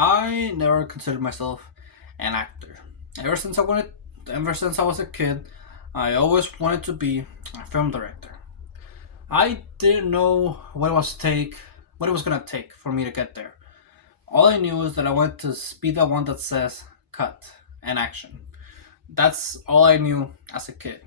I never considered myself an actor. Ever since I wanted, ever since I was a kid, I always wanted to be a film director. I didn't know what it was gonna take for me to get there. All I knew is that I wanted to be the one that says cut and action. That's all I knew as a kid.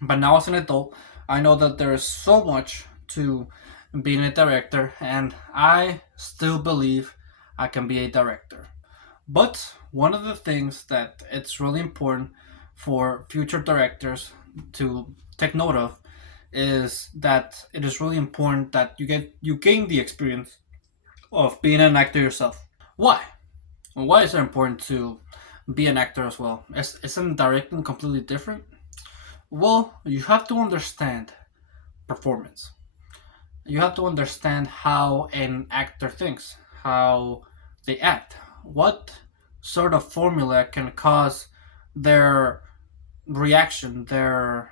But now as an adult, I know that there is so much to being a director, and I still believe I can be a director. But one of the things that it's really important for future directors to take note of is that it is really important that you gain the experience of being an actor yourself. Why? Why is it important to be an actor as well? Isn't directing completely different? Well, you have to understand performance. You have to understand how an actor thinks, how they act, what sort of formula can cause their reaction, their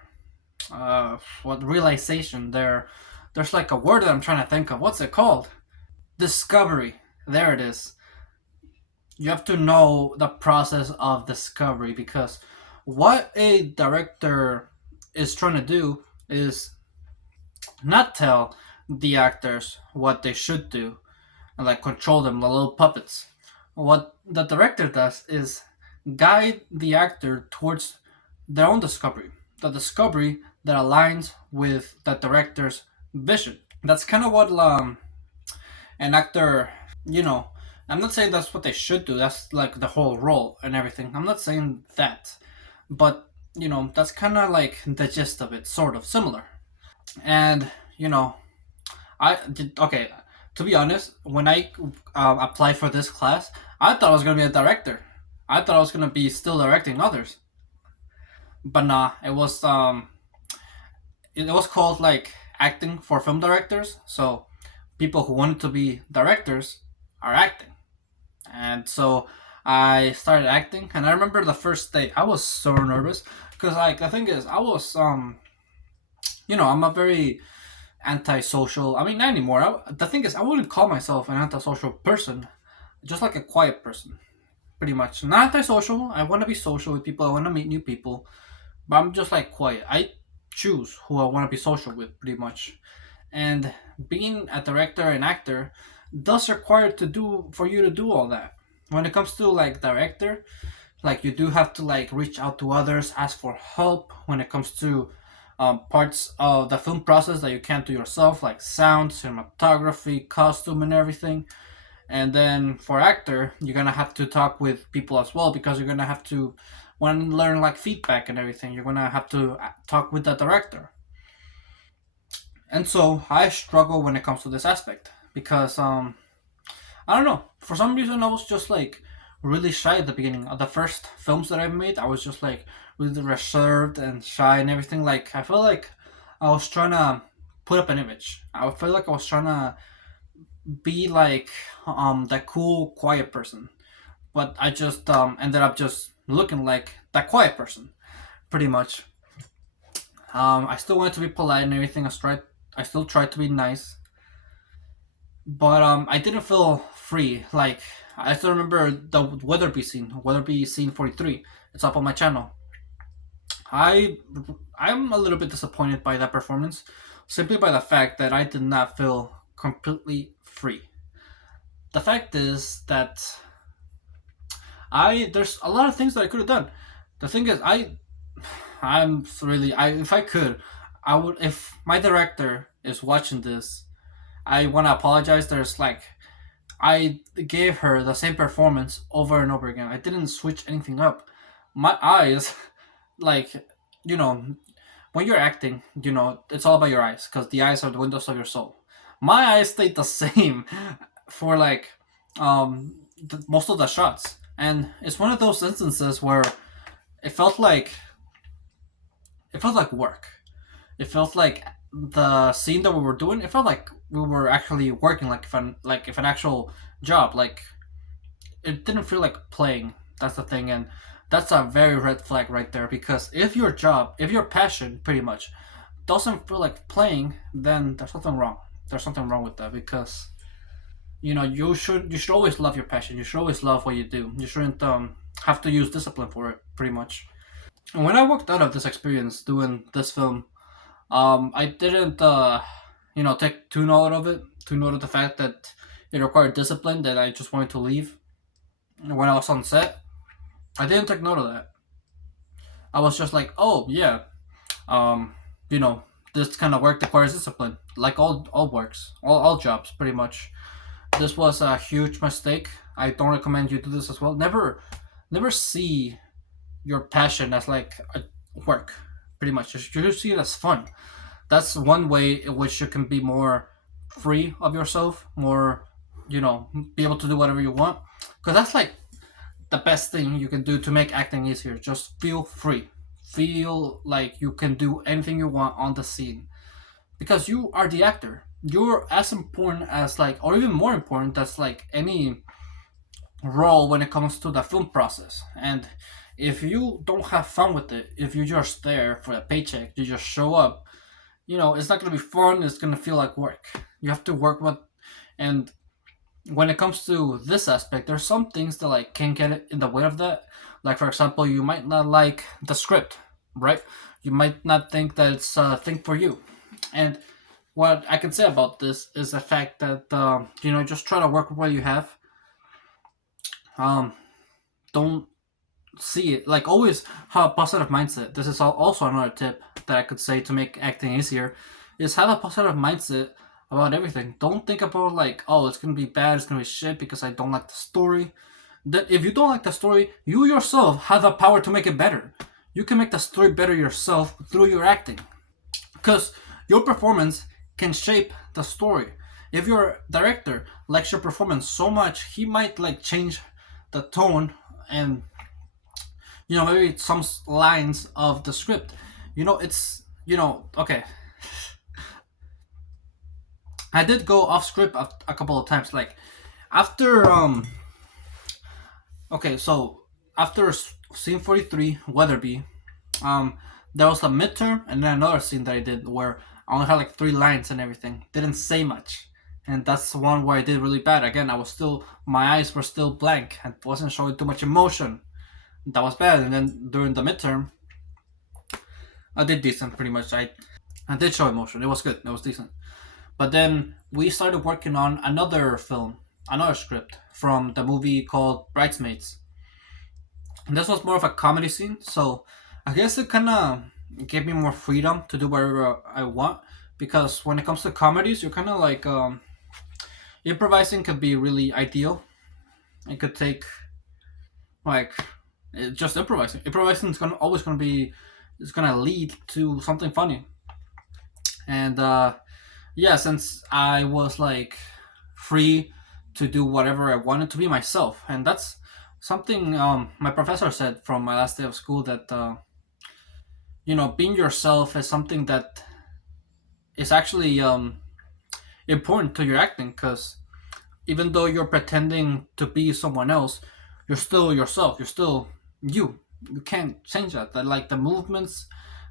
what realization, there's like a word that I'm trying to think of. What's it called? Discovery. There it is. You have to know the process of discovery because what a director is trying to do is not tell the actors what they should do and like control them like little puppets. What the director does is guide the actor towards their own discovery, the discovery that aligns with the director's vision. That's kind of what an actor, you know, I'm not saying that's what they should do. That's like the whole role and everything. I'm not saying that, but that's kind of like the gist of it, sort of similar. And I did okay. To be honest, when I applied for this class, I thought I was gonna be a director. I thought I was gonna be still directing others, but nah. It was called like acting for film directors. So people who wanted to be directors are acting, and so I started acting. And I remember the first day, I was so nervous because like the thing is, I was I'm a very antisocial. I mean, not anymore. The thing is, I wouldn't call myself an antisocial person, just like a quiet person, pretty much. Not antisocial. I want to be social with people. I want to meet new people, but I'm just like quiet. I choose who I want to be social with, pretty much. And being a director and actor does require to do for you to do all that. When it comes to like director, like you do have to like reach out to others, ask for help when it comes to parts of the film process that you can't do yourself, like sound, cinematography, costume, and everything. And then for actor, you're gonna have to talk with people as well because you're gonna have to want to learn like feedback and everything. You're gonna have to talk with the director. And so I struggle when it comes to this aspect because I don't know. For some reason, I was just like really shy at the beginning. Of the first films that I made, I was just like really reserved and shy and everything. Like I felt like I was trying to put up an image. I felt like I was trying to be like that cool quiet person, but I just ended up just looking like that quiet person, pretty much. I still wanted to be polite and everything. I still tried to be nice, but I didn't feel free. Like I still remember the Weatherby scene 43. It's up on my channel. I I'm a little bit disappointed by that performance, simply by the fact that I did not feel completely free. The fact is that I there's a lot of things that I could have done. The thing is, I'm really I if I could, I would if my director is watching this. I want to apologize. There's like I gave her the same performance over and over again. I didn't switch anything up. My eyes, like, you know, when you're acting, it's all about your eyes because the eyes are the windows of your soul. My eyes stayed the same for like most of the shots, and it's one of those instances where it felt like it felt like work. It felt like the scene that we were doing. It felt like we were actually working, like if an actual job. Like it didn't feel like playing. That's the thing, and that's a very red flag right there. Because if your passion, pretty much, doesn't feel like playing, then there's something wrong. There's something wrong with that because You should always love your passion. You should always love what you do. You shouldn't have to use discipline for it, pretty much. And when I walked out of this experience doing this film, I didn't take too note of it, too note of the fact that it required discipline, that I just wanted to leave. When I was on set, I didn't take note of that. I was just like, oh yeah, um, you know, this kind of work requires discipline, like all works, all jobs, pretty much. This was a huge mistake. I don't recommend you do this as well. Never see your passion as like a work, pretty much. You should see it as fun. That's one way in which you can be more free of yourself, more, be able to do whatever you want. Because that's like the best thing you can do to make acting easier. Just feel free. Feel like you can do anything you want on the scene. Because you are the actor. You're as important as like, or even more important, as like any role when it comes to the film process. And if you don't have fun with it, if you're just there for a paycheck, you just show up, it's not gonna be fun. It's gonna feel like work. You have to work with, and when it comes to this aspect, there's some things that like can get in the way of that. Like for example, you might not like the script, right? You might not think that it's a thing for you. And what I can say about this is the fact that just try to work with what you have. Don't see it like always have a positive mindset. This is also another tip that I could say to make acting easier, is have a positive mindset about everything. Don't think about like, oh, it's gonna be bad, it's gonna be shit because I don't like the story. That if you don't like the story, you yourself have the power to make it better. You can make the story better yourself through your acting, because your performance can shape the story. If your director likes your performance so much, he might like change the tone and maybe some lines of the script. It's okay. I did go off script a couple of times. Like after okay, so after scene 43, Weatherby, there was a midterm and then another scene that I did where I only had like 3 lines and everything. Didn't say much. And that's the one where I did really bad. Again, my eyes were still blank and wasn't showing too much emotion. That was bad. And then during the midterm, I did decent pretty much. I did show emotion. It was good. It was decent. But then we started working on another film, another script from the movie called Bridesmaids. And this was more of a comedy scene, so I guess it kind of gave me more freedom to do whatever I want. Because when it comes to comedies, you're kind of like improvising could be really ideal. It could take like just improvising. Improvising is always gonna be, it's gonna lead to something funny. And yeah, since I was like free to do whatever I wanted, to be myself, and that's something my professor said from my last day of school, that being yourself is something that is actually important to your acting, because even though you're pretending to be someone else, you're still yourself. You're still you. You can't change that. That like the movements,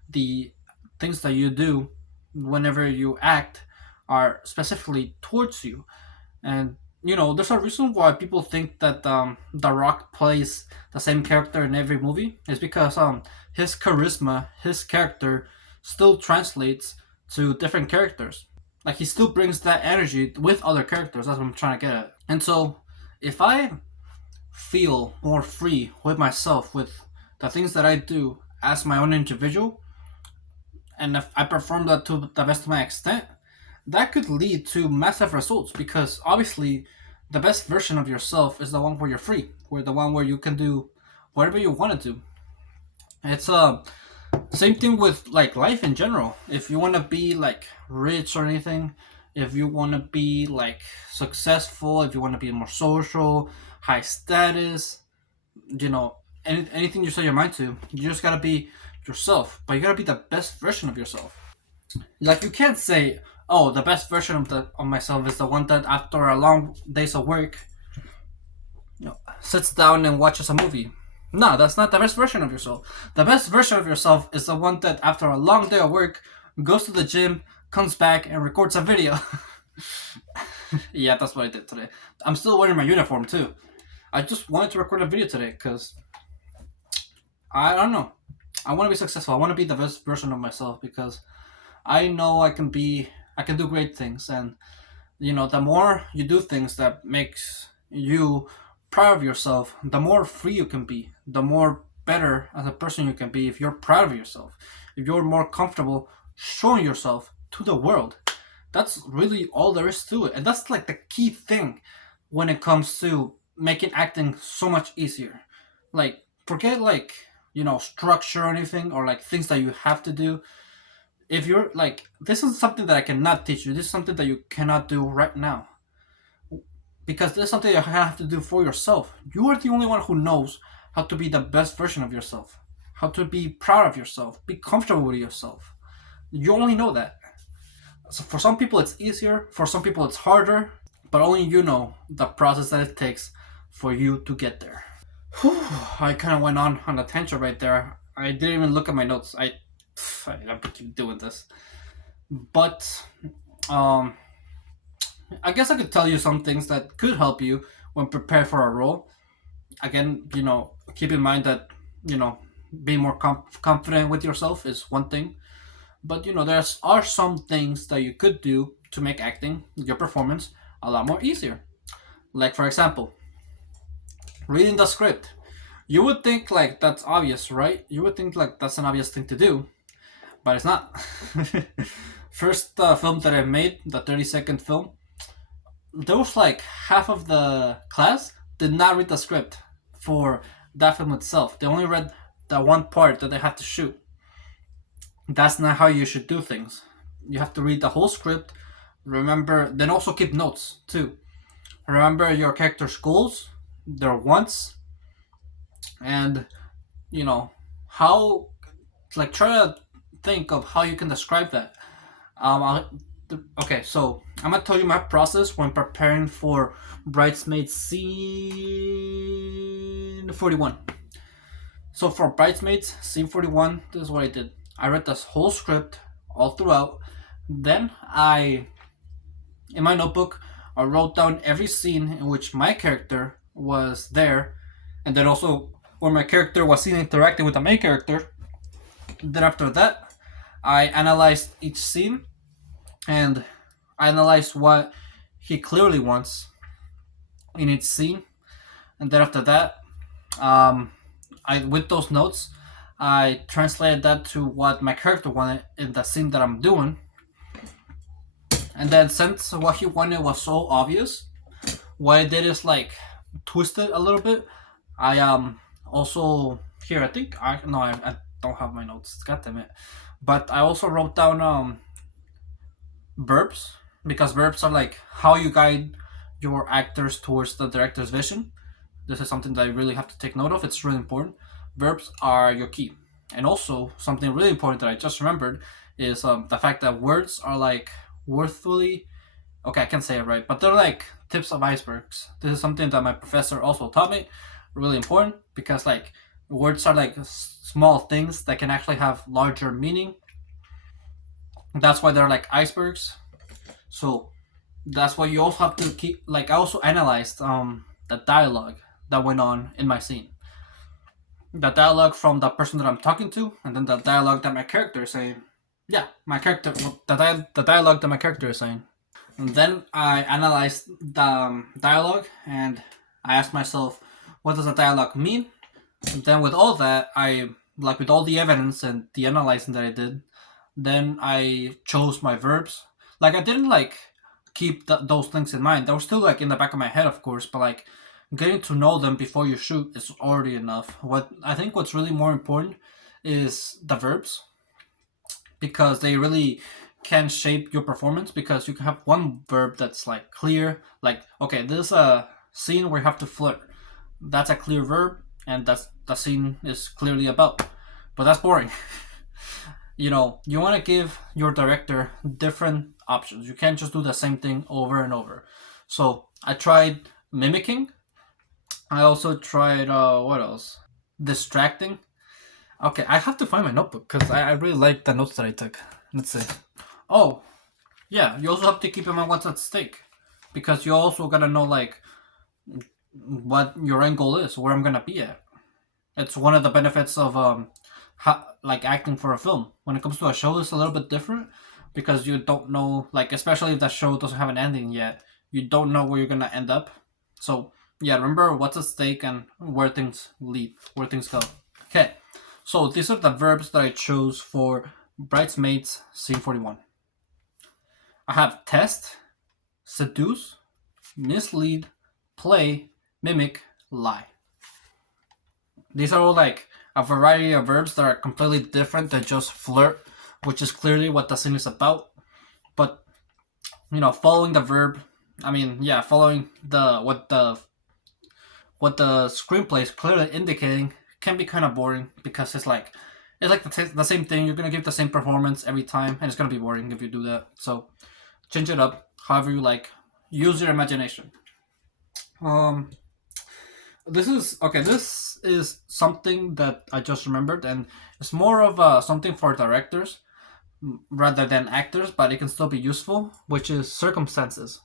the things that you do whenever you act are specifically towards you. And there's a reason why people think that The Rock plays the same character in every movie. It's because his charisma, his character, still translates to different characters. Like he still brings that energy with other characters. That's what I'm trying to get at. And so, if I feel more free with myself, with the things that I do as my own individual, and if I perform that to the best of my extent, that could lead to massive results, because obviously the best version of yourself is the one where you're free, where the one where you can do whatever you want to do. It's same thing with like life in general. If you want to be like rich or anything, if you want to be like successful, if you want to be more social, high status, anything you set your mind to, you just gotta be yourself. But you gotta be the best version of yourself. Like you can't say, oh, the best version of myself is the one that after a long days of work, sits down and watches a movie. No, that's not the best version of yourself. The best version of yourself is the one that after a long day of work goes to the gym, comes back and records a video. Yeah, that's what I did today. I'm still wearing my uniform too. I just wanted to record a video today because I don't know. I want to be successful. I want to be the best version of myself because I know I can do great things. And the more you do things that makes you proud of yourself, the more free you can be, the more better as a person you can be if you're proud of yourself, if you're more comfortable showing yourself to the world. That's really all there is to it. And that's like the key thing when it comes to making acting so much easier. Like, forget like, structure or anything or like things that you have to do. If you're like, this is something that I cannot teach you, this is something that you cannot do right now. Because this is something you have to do for yourself. You are the only one who knows how to be the best version of yourself, how to be proud of yourself, be comfortable with yourself. You only know that. So for some people it's easier, for some people it's harder, but only you know the process that it takes for you to get there. Whew, I kind of went on a tangent right there. I didn't even look at my notes. I never keep doing this, but um, I guess I could tell you some things that could help you when prepared for a role. Again, keep in mind that you know being more confident with yourself is one thing, but there are some things that you could do to make acting your performance a lot more easier. Like for example, reading the script. You would think like that's obvious, right? You would think like that's an obvious thing to do, but it's not. First film that I made, the 30-second film, there was like half of the class did not read the script for that film itself. They only read the one part that they had to shoot. That's not how you should do things. You have to read the whole script. Remember, then also keep notes too. Remember your character's goals, their wants, and how, like, try to think of how you can describe that. Okay, so I'm gonna tell you my process when preparing for Bridesmaids scene 41. So for Bridesmaids scene 41, this is what I did. I read this whole script all throughout. Then in my notebook, I wrote down every scene in which my character was there, and then also where my character was seen interacting with the main character. Then after that, I analyzed each scene and I analyzed what he clearly wants in each scene. And then after that, I with those notes, I translated that to what my character wanted in the scene that I'm doing. And then since what he wanted was so obvious, what I did is like twist it a little bit. I also here I think I don't have my notes. God damn it! But I also wrote down verbs because verbs are like how you guide your actors towards the director's vision. This is something that you really have to take note of. It's really important. Verbs are your key. And also, something really important that I just remembered is the fact that words are like worthfully. Okay, I can't say it right, but they're like tips of icebergs. This is something that my professor also taught me. Really important because like words are like small things that can actually have larger meaning. That's why they're like icebergs. So that's why you also have to keep. Like I also analyzed the dialogue that went on in my scene. The dialogue from the person that I'm talking to, and then the dialogue that my character is saying. Yeah, my character, the dialogue that my character is saying. And then I analyzed the dialogue and I asked myself, what does the dialogue mean? And then with all that, like with all the evidence and the analyzing that I did, then I chose my verbs. Like I didn't like keep those things in mind. They were still like in the back of my head, of course, but like getting to know them before you shoot is already enough. What I think what's really more important is the verbs because they really can shape your performance because you can have one verb that's like clear, like okay, this is a scene where you have to flirt. That's a clear verb and that's the scene is clearly about. But that's boring. You want to give your director different options. You can't just do the same thing over and over. So I tried mimicking. I also tried what else? Distracting. Okay, I have to find my notebook because I really like the notes that I took. Let's see. Oh, yeah. You also have to keep in mind what's at stake. because you also gotta know like what your end goal is, where I'm gonna be at. It's one of the benefits of like acting for a film. When it comes to a show, it's a little bit different because you don't know, like especially if that show doesn't have an ending yet, you don't know where you're gonna end up. So yeah, remember what's at stake and where things lead, where things go. Okay, so these are the verbs that I chose for Bridesmaids Scene 41. I have test, seduce, mislead, play, mimic, lie. These are all like a variety of verbs that are completely different than just flirt, which is clearly what the scene is about. But following the verb, following what the screenplay is clearly indicating can be kind of boring because it's like the same thing. You're gonna give the same performance every time, and it's gonna be boring if you do that. So change it up, however you like. Use your imagination. This is something that I just remembered, and it's more of something for directors rather than actors, but it can still be useful, which is circumstances.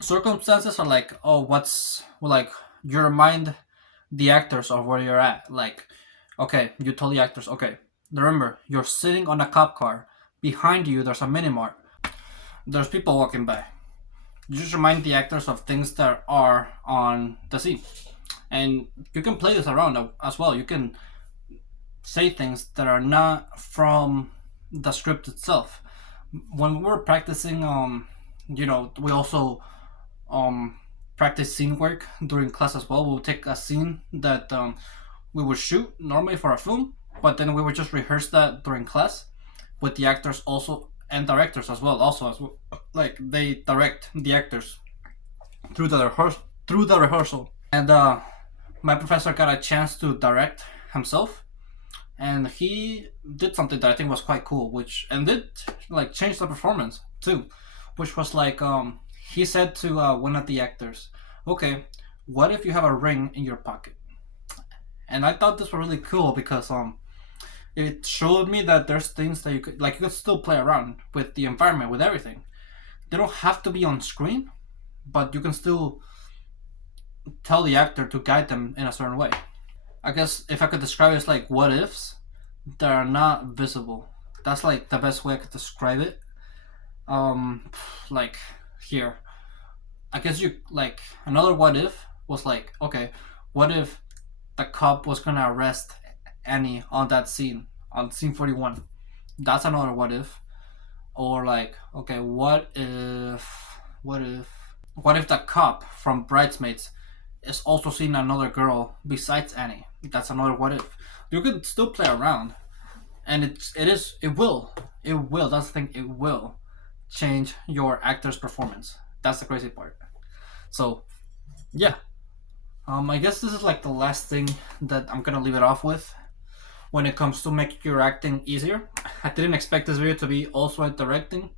Circumstances are like, you remind the actors of where you're at. Like, okay, you tell the actors, okay, remember, you're sitting on a cop car. Behind you, there's a mini mart. There's people walking by. You just remind the actors of things that are on the scene. And you can play this around as well. You can say things that are not from the script itself. When we're practicing, we also practice scene work during class as well. We'll take a scene that we would shoot normally for a film, but then we would just rehearse that during class with the actors also and directors as well. Like they direct the actors through the rehearsal. And my professor got a chance to direct himself, and he did something that I think was quite cool, and did like change the performance too, which was like he said to one of the actors, okay, what if you have a ring in your pocket? And I thought this was really cool because it showed me that there's things that you could still play around with the environment, with everything. They don't have to be on screen, but you can still tell the actor to guide them in a certain way. I guess if I could describe it as like what ifs that are not visible. That's like the best way I could describe it. Like here, I guess you like another what if was like, okay, what if the cop was gonna arrest Annie on that scene, on scene 41? That's another what if. Or like, okay, what if the cop from Bridesmaids is also seeing another girl besides Annie? That's another what if. You can still play around, and it will. That's the thing. It will change your actor's performance. That's the crazy part. So, yeah. I guess this is like the last thing that I'm gonna leave it off with when it comes to making your acting easier. I didn't expect this video to be also a directing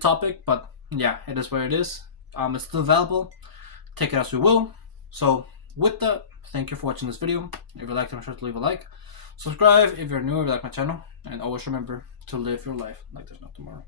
topic, but yeah, it is what it is. It's still available. Take it as you will. So with that, thank you for watching this video. If you liked it, make sure to leave a like. Subscribe if you're new, if you like my channel, and always remember to live your life like there's no tomorrow.